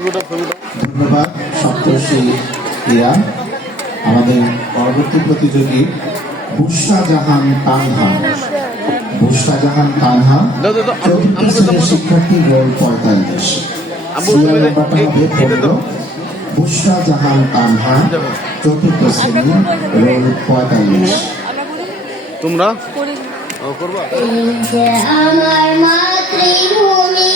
ধন্যবাদ সপ্তর্ষি ইরা। আমাদের পরবর্তী প্রতিযোগী বুশরা জাহান তানহা। বুশরা জাহান তানহা চতুর্থ শ্রেণীর শিক্ষার্থী, রোল 45। সিরিয়াল নাম্বারটা হবে 15। বুশরা জাহান তানহা চতুর্থ শ্রেণী, রোল 45। তোমরা আমার মাতৃভূমি